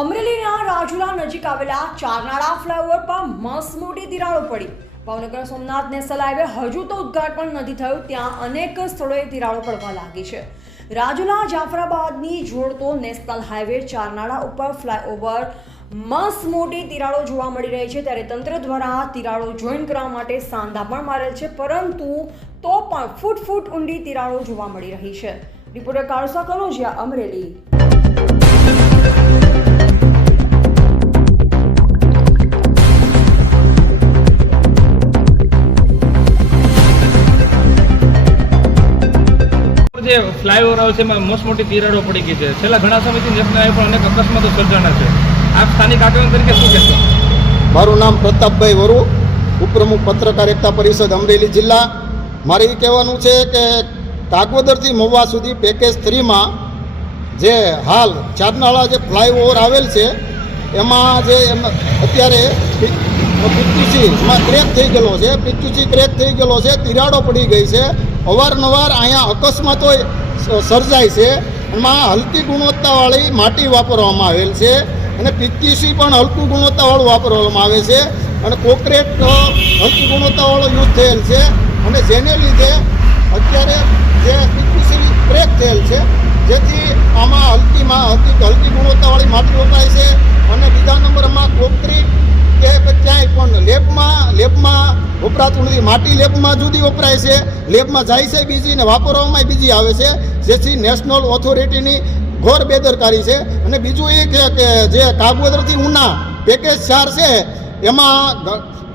અમરેલીના રાજુલા નજીક આવેલા ચારનાળા ફ્લાયઓવર પર મસ્ત મોટી તિરાડો પડી। ભાવનગર સોમનાથ નેશનલ હાઈવે હજુ તો ઉદ્ઘાટન નથી થયું, ત્યાં અનેક સ્થળોએ તિરાડો પડવા લાગી છે। રાજુલા જાફરાબાદની જોડતો નેશનલ હાઈવે ચારનાળા ઉપર ફ્લાયઓવર મસ્ત મોટી તિરાડો જોવા મળી રહી છે, ત્યારે તંત્ર દ્વારા તિરાડો જોઈન કરવા માટે સાંધા પણ મારેલ છે, પરંતુ તો પણ ફૂટ ઊંડી તિરાડો જોવા મળી રહી છે। રિપોર્ટર કાળુસા કનોજિયા, અમરેલી। જે ફ્લાયઓવર આવે છે એમાં મોસ્ટ મોટી તિરાડો પડી ગઈ છે। છેલ્લા ઘણા સમયથી નેશનલ હાઈવે પર અનેક અકસ્માતો સર્જાણા છે। આપ સ્થાનિક આગેવાન તરીકે શું કહેશો? મારું નામ પ્રતાપભાઈ વરુ, ઉપપ્રમુખ પત્રકાર એકતા પરિષદ અમરેલી જિલ્લા। મારે એ કહેવાનું છે કે કાગવદરથી મહુવા સુધી પેકેજ 3માં જે હાલ ચારનાળા જે ફ્લાયઓવર આવેલ છે એમાં જે અત્યારે પીટીસીમાં ક્રેક થઈ ગયેલો છે, પીટીસી ક્રેક થઈ ગયેલો છે, તિરાડો પડી ગઈ છે। અવારનવાર અહીંયા અકસ્માતો સર્જાય છે। એમાં હલકી ગુણવત્તાવાળી માટી વાપરવામાં આવેલ છે અને પીટીસી પણ હલકી ગુણવત્તાવાળું વાપરવામાં આવે છે અને કોન્ક્રીટ હલકી ગુણવત્તાવાળો યુઝ થયેલ છે અને જેને લીધે અત્યારે જે પીટીસી ક્રેક થયેલ છે, જેથી આમાં હલકી ગુણવત્તાવાળી માટી વપરાય છે અને બીજા નંબરમાં કોન્ક્રીટ કે ક્યાંય પણ લેબમાં વપરાતું નથી। માટી લેબમાં જુદી વપરાય છે, લેબમાં જાય છે બીજી ને વાપરવામાં બીજી આવે છે, જેથી નેશનલ ઓથોરિટીની ઘોર બેદરકારી છે। અને બીજું એ છે કે જે કાગવદરથી ઉના પેકેજ 4 છે એમાં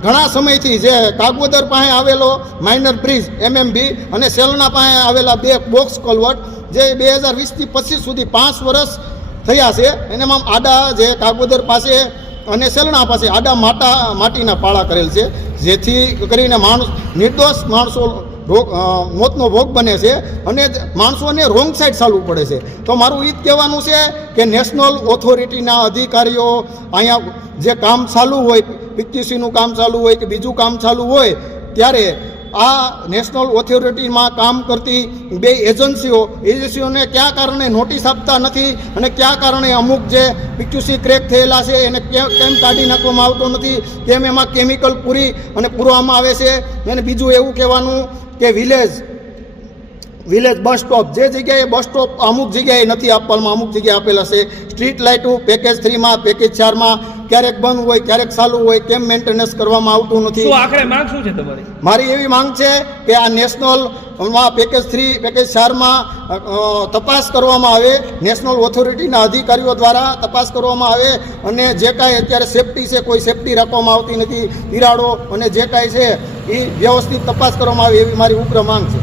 ઘણા સમયથી જે કાગવદર પાસે આવેલો માઇનર બ્રિજ MMB અને સેલના પાસે આવેલા 2 બોક્સ કલવર્ટ જે 2020થી 25 સુધી 5 વર્ષ થયા છે, એનામાં આડા જે કાગવદર પાસે અને સેલના પાસે આડા માટીના પાળા કરેલ છે, જેથી કરીને નિર્દોષ માણસો મોતનો ભોગ બને છે અને માણસોને રોંગ સાઈડ ચાલવું પડે છે। તો મારું એ જ કહેવાનું છે કે નેશનલ ઓથોરિટીના અધિકારીઓ અહીંયા જે કામ ચાલુ હોય, પીટીસીનું કામ ચાલુ હોય કે બીજું કામ ચાલુ હોય, ત્યારે આ નેશનલ ઓથોરિટીમાં કામ કરતી 2 એજન્સીઓને કયા કારણે નોટિસ આપતા નથી અને કયા કારણે અમુક જે પીટીસી ક્રેક થયેલા છે એને કેમ કાઢી નાખવામાં આવતો નથી, કેમ એમાં કેમિકલ પૂરવામાં આવે છે। અને બીજું એવું કહેવાનું કે વિલેજ બસ સ્ટોપ, જે જગ્યાએ બસ સ્ટોપ અમુક જગ્યાએ નથી આપવામાં, અમુક જગ્યાએ આપેલા છે। સ્ટ્રીટ લાઇટો પેકેજ 3માં પેકેજ 4માં ક્યારેક બંધ હોય, ક્યારેક ચાલુ હોય, કેમ મેન્ટેનન્સ કરવામાં આવતું નથી। આખરે માંગ શું છે તમારી? મારી એવી માંગ છે કે આ નેશનલમાં પેકેજ 3 પેકેજ 4માં તપાસ કરવામાં આવે, નેશનલ ઓથોરિટીના અધિકારીઓ દ્વારા તપાસ કરવામાં આવે અને જે કાંઈ અત્યારે સેફટી છે કોઈ સેફટી રાખવામાં આવતી નથી, તિરાડો અને જે કાંઈ છે એ વ્યવસ્થિત તપાસ કરવામાં આવે, એવી મારી ઉગ્ર માંગ છે।